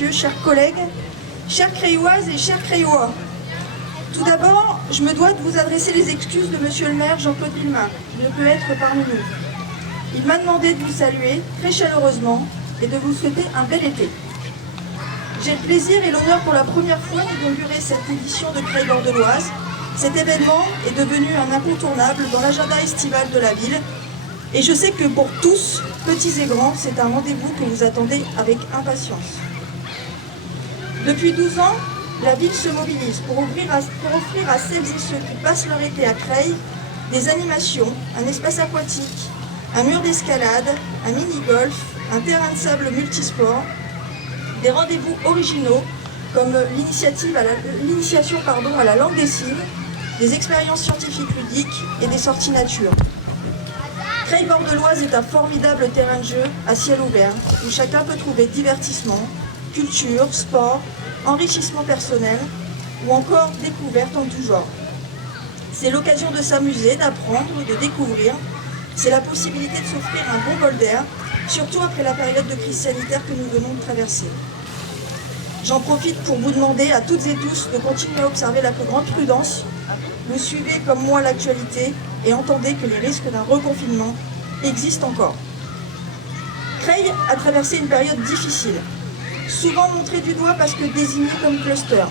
messieurs, chers collègues, chères Crailloises et chers Craillois. Tout d'abord, je me dois de vous adresser les excuses de monsieur le maire Jean-Claude Villemain, qui ne peut être parmi nous. Il m'a demandé de vous saluer très chaleureusement et de vous souhaiter un bel été. J'ai le plaisir et l'honneur pour la première fois d'inaugurer cette édition de Creil Bords de l'Oise. Cet événement est devenu un incontournable dans l'agenda estival de la ville. Et je sais que pour tous, petits et grands, c'est un rendez-vous que vous attendez avec impatience. Depuis 12 ans, la ville se mobilise pour offrir à celles et ceux qui passent leur été à Creil des animations, un espace aquatique, un mur d'escalade, un mini-golf, un terrain de sable multisport, des rendez-vous originaux comme l'initiation à la langue des signes, des expériences scientifiques ludiques et des sorties nature. Creil Bords de l'Oise est un formidable terrain de jeu à ciel ouvert où chacun peut trouver divertissement, culture, sport, enrichissement personnel ou encore découverte en tout genre. C'est l'occasion de s'amuser, d'apprendre, de découvrir. C'est la possibilité de s'offrir un bon bol d'air, surtout après la période de crise sanitaire que nous venons de traverser. J'en profite pour vous demander à toutes et tous de continuer à observer la plus grande prudence. Vous suivez comme moi l'actualité et entendez que les risques d'un reconfinement existent encore. Creil a traversé une période difficile, souvent montrée du doigt parce que désignée comme cluster.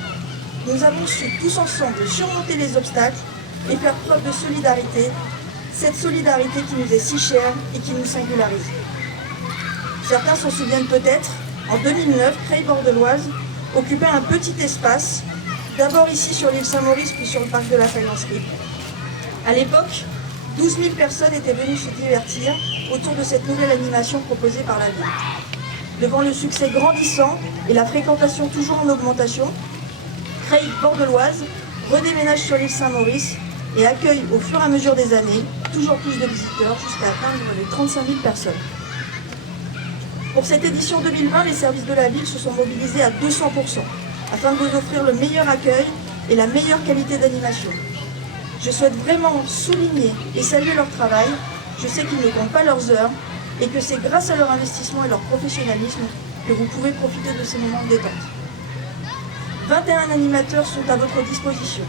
Nous avons su tous ensemble surmonter les obstacles et faire preuve de solidarité, cette solidarité qui nous est si chère et qui nous singularise. Certains s'en souviennent peut-être, en 2009, Creil Bords de l'Oise occupait un petit espace, d'abord ici sur l'île Saint-Maurice puis sur le parc de la Faïencerie. À l'époque, 12 000 personnes étaient venues se divertir autour de cette nouvelle animation proposée par la ville. Devant le succès grandissant et la fréquentation toujours en augmentation, Creil Bords de l'Oise redéménage sur l'île Saint-Maurice et accueille au fur et à mesure des années toujours plus de visiteurs jusqu'à atteindre les 35 000 personnes. Pour cette édition 2020, les services de la ville se sont mobilisés à 200% afin de vous offrir le meilleur accueil et la meilleure qualité d'animation. Je souhaite vraiment souligner et saluer leur travail. Je sais qu'ils ne comptent pas leurs heures et que c'est grâce à leur investissement et leur professionnalisme que vous pouvez profiter de ces moments de détente. 21 animateurs sont à votre disposition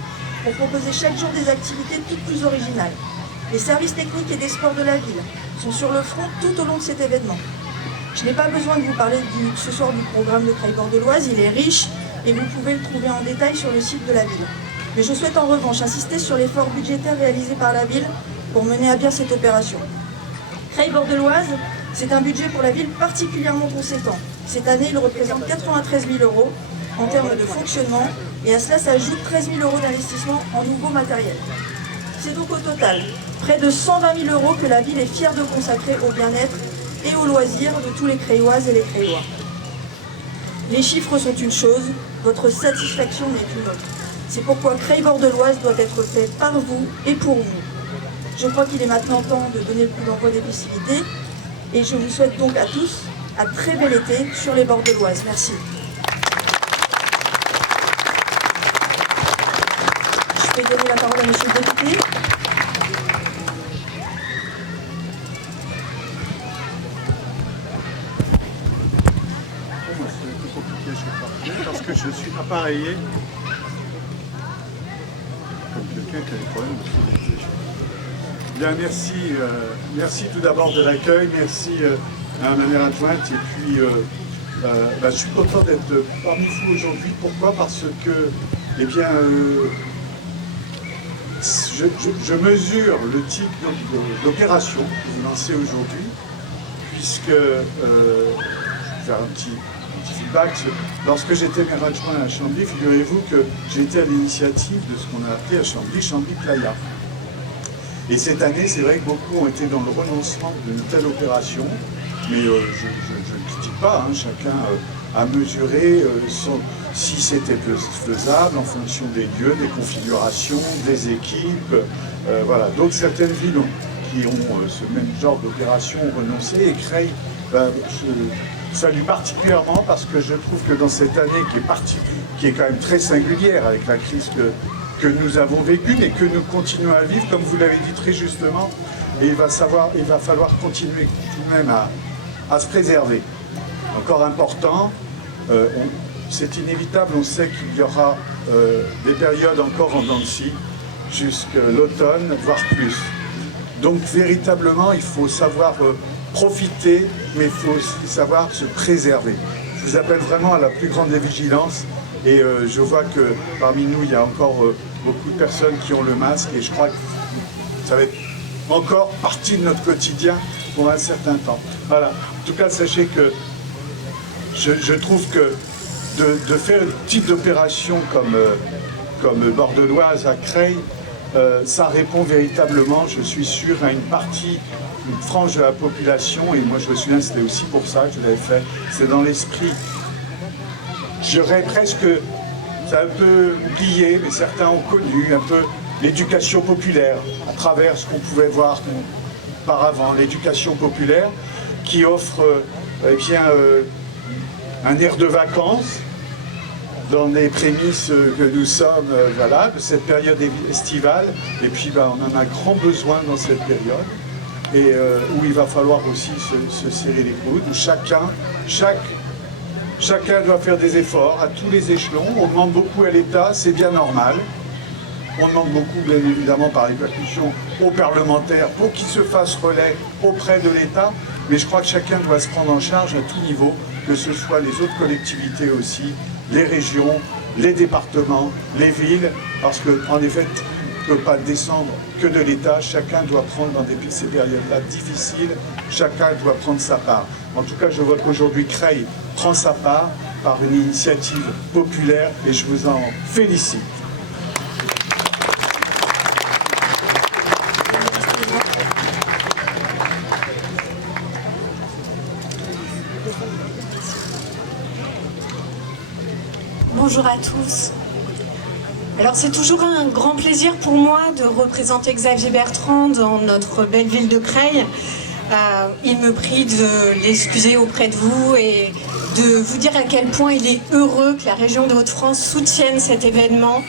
pour proposer chaque jour des activités toutes plus originales. Les services techniques et des sports de la ville sont sur le front tout au long de cet événement. Je n'ai pas besoin de vous parler ce soir du programme de Creil Bords de l'Oise, il est riche et vous pouvez le trouver en détail sur le site de la ville. Mais je souhaite en revanche insister sur l'effort budgétaire réalisé par la ville pour mener à bien cette opération. Creil Bords de l'Oise, c'est un budget pour la ville particulièrement conséquent. Cette année, il représente 93 000 € en termes de fonctionnement et à cela s'ajoute 13 000 € d'investissement en nouveau matériel. C'est donc au total près de 120 000 € que la ville est fière de consacrer au bien-être et aux loisirs de tous les Crailloises et les Craillois. Les chiffres sont une chose, votre satisfaction n'est une autre. C'est pourquoi Creil Bords de l'Oise doit être fait par vous et pour vous. Je crois qu'il est maintenant temps de donner le coup d'envoi des festivités et je vous souhaite donc à tous un très bel été sur les bords de l'Oise. Merci. Je vais donner la parole à monsieur le député. Parce que je suis appareillé comme quelqu'un qui a des problèmes de solitude. Bien, merci tout d'abord de l'accueil, merci à la maire adjointe, et puis je suis content d'être parmi vous aujourd'hui. Pourquoi? Parce que, eh bien, je mesure le type d'opération que vous lancez aujourd'hui, puisque, je vais faire un petit feedback. Lorsque j'étais maire adjoint à Chambly, figurez-vous que j'étais à l'initiative de ce qu'on a appelé à Chambly Playa. Et cette année, c'est vrai que beaucoup ont été dans le renoncement d'une telle opération, mais je ne critique pas, hein, chacun a mesuré si c'était faisable en fonction des lieux, des configurations, des équipes. Voilà. Donc certaines villes qui ont ce même genre d'opération ont renoncé, et Creil, je salue particulièrement parce que je trouve que dans cette année qui est quand même très singulière avec la crise que nous avons vécue, mais que nous continuons à vivre, comme vous l'avez dit très justement, et il va falloir continuer tout de même à se préserver. Encore important, c'est inévitable, on sait qu'il y aura des périodes encore en dents de scie jusqu'à l'automne, voire plus. Donc véritablement, il faut savoir profiter, mais il faut aussi savoir se préserver. Je vous appelle vraiment à la plus grande vigilance et je vois que parmi nous, il y a encore beaucoup de personnes qui ont le masque et je crois que ça va être encore partie de notre quotidien pour un certain temps. Voilà. En tout cas, sachez que je trouve que de faire une petite opération comme Bordeloise à Creil, ça répond véritablement, je suis sûr, à une frange de la population, et moi je me souviens, c'était aussi pour ça que je l'avais fait, c'est dans l'esprit. J'aurais presque, c'est un peu oublié, mais certains ont connu un peu l'éducation populaire, à travers ce qu'on pouvait voir auparavant, l'éducation populaire, qui offre un air de vacances, dans les prémices que nous sommes voilà, de cette période estivale. Et puis on en a grand besoin dans cette période, et où il va falloir aussi se serrer les coudes, où chacun doit faire des efforts à tous les échelons. On demande beaucoup à l'État, c'est bien normal. On demande beaucoup, bien évidemment, par répercussion aux parlementaires pour qu'ils se fassent relais auprès de l'État. Mais je crois que chacun doit se prendre en charge à tout niveau, que ce soit les autres collectivités aussi, les régions, les départements, les villes, parce qu'en effet, on ne peut pas descendre que de l'État. Chacun doit prendre dans ces périodes-là difficiles, chacun doit prendre sa part. En tout cas, je vois qu'aujourd'hui, Creil prend sa part par une initiative populaire et je vous en félicite. Bonjour à tous. Alors c'est toujours un grand plaisir pour moi de représenter Xavier Bertrand dans notre belle ville de Creil. Il me prie de l'excuser auprès de vous et de vous dire à quel point il est heureux que la région de Hauts-de-France soutienne cet événement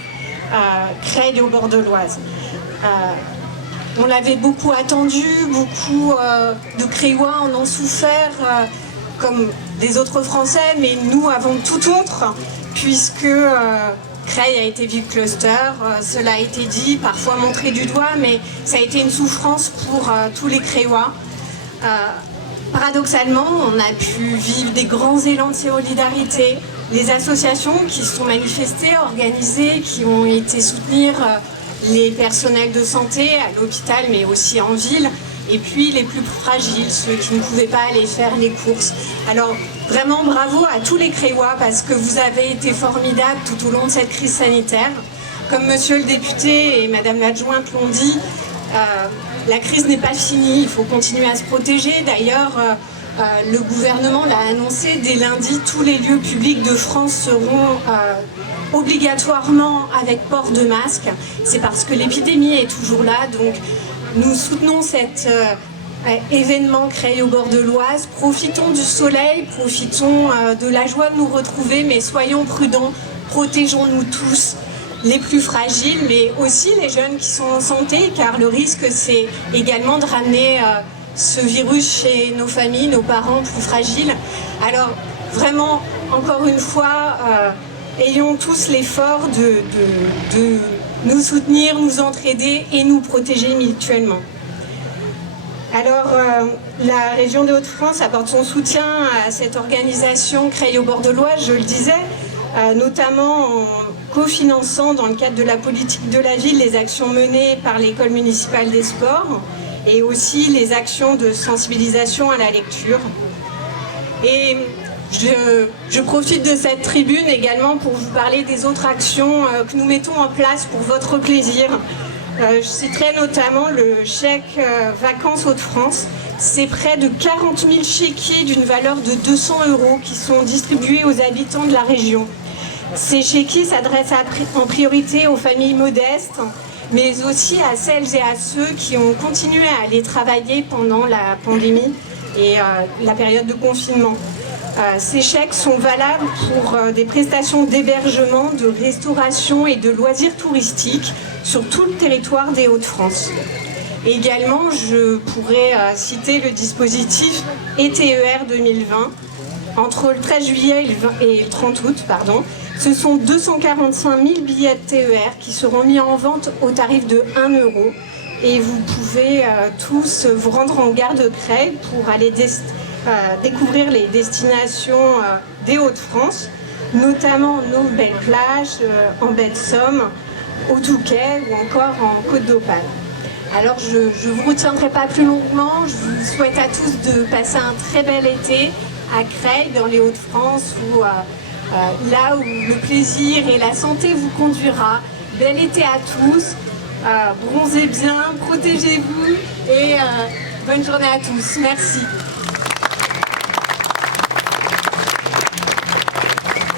à Creil et au bord de l'Oise. On l'avait beaucoup attendu, beaucoup de Creillois en ont souffert, comme des autres Français, mais nous avant tout autre, puisque Creil a été ville cluster, cela a été dit, parfois montré du doigt, mais ça a été une souffrance pour tous les Creillois. Paradoxalement, on a pu vivre des grands élans de solidarité, les associations qui se sont manifestées, organisées, qui ont été soutenir les personnels de santé à l'hôpital, mais aussi en ville, et puis les plus fragiles, ceux qui ne pouvaient pas aller faire les courses. Alors vraiment bravo à tous les Creillois parce que vous avez été formidables tout au long de cette crise sanitaire. Comme monsieur le député et madame l'adjointe l'ont dit, la crise n'est pas finie, il faut continuer à se protéger. D'ailleurs, le gouvernement l'a annoncé, dès lundi, tous les lieux publics de France seront obligatoirement avec port de masque. C'est parce que l'épidémie est toujours là, donc nous soutenons cet événement Creil au bord de l'Oise. Profitons du soleil, profitons de la joie de nous retrouver, mais soyons prudents, protégeons-nous tous, les plus fragiles, mais aussi les jeunes qui sont en santé, car le risque c'est également de ramener ce virus chez nos familles, nos parents plus fragiles. Alors vraiment, encore une fois, ayons tous l'effort de nous soutenir, nous entraider et nous protéger mutuellement. Alors, la région des Hauts-de-France apporte son soutien à cette organisation Creil au bord de l'Oise, je le disais, notamment en cofinançant dans le cadre de la politique de la ville les actions menées par l'école municipale des sports et aussi les actions de sensibilisation à la lecture. Et je profite de cette tribune également pour vous parler des autres actions que nous mettons en place pour votre plaisir. Je citerai notamment le chèque vacances Hauts-de-France. C'est près de 40 000 chéquiers d'une valeur de 200 € qui sont distribués aux habitants de la région. Ces chéquiers s'adressent en priorité aux familles modestes, mais aussi à celles et à ceux qui ont continué à aller travailler pendant la pandémie et la période de confinement. Ces chèques sont valables pour des prestations d'hébergement, de restauration et de loisirs touristiques sur tout le territoire des Hauts-de-France. Également, je pourrais citer le dispositif ETER 2020 entre le 13 juillet et le 30 août, ce sont 245 000 billets de TER qui seront mis en vente au tarif de 1 euro. Et vous pouvez tous vous rendre en gare de Creil pour aller découvrir les destinations des Hauts-de-France, notamment nos belles plages en baie de Somme, au Touquet ou encore en Côte d'Opale. Alors je ne vous retiendrai pas plus longuement, je vous souhaite à tous de passer un très bel été à Creil, dans les Hauts-de-France, où là où le plaisir et la santé vous conduira. Bel été à tous, bronzez bien, protégez-vous et bonne journée à tous. Merci.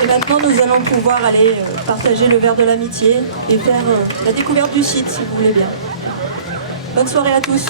Et maintenant, nous allons pouvoir aller partager le verre de l'amitié et faire la découverte du site, si vous voulez bien. Bonne soirée à tous.